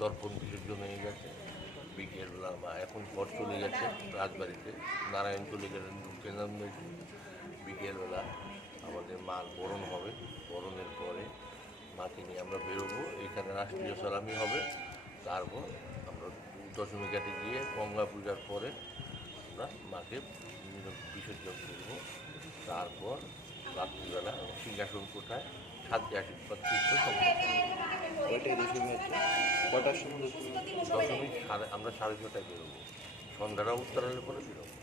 দর্পণ বিসর্জন হয়ে গেছে বিকেলবেলা, বা এখন পর চলে গেছে রাজবাড়িতে, নারায়ণ চলে গেলেন কেন্দ্রবাড়িতে। বিকেলবেলা আমাদের মার বরণ হবে, বরণের পরে মাকে নিয়ে আমরা বেরোবো। এখানে রাষ্ট্রীয় সালামি হবে, তারপর আমরা দশমী ঘাটে গিয়ে গঙ্গা পূজার পরে আমরা মাকে বিসর্জন করবো। তারপর রাত্রিবেলা সিংহাসন কোঠায় সাধ্যে আশীর্বাদ তীর্থ দশমী আমরা 6:30টায় বেরোবো, সন্ধ্যাটা উত্তরালের পরে বেরোবো।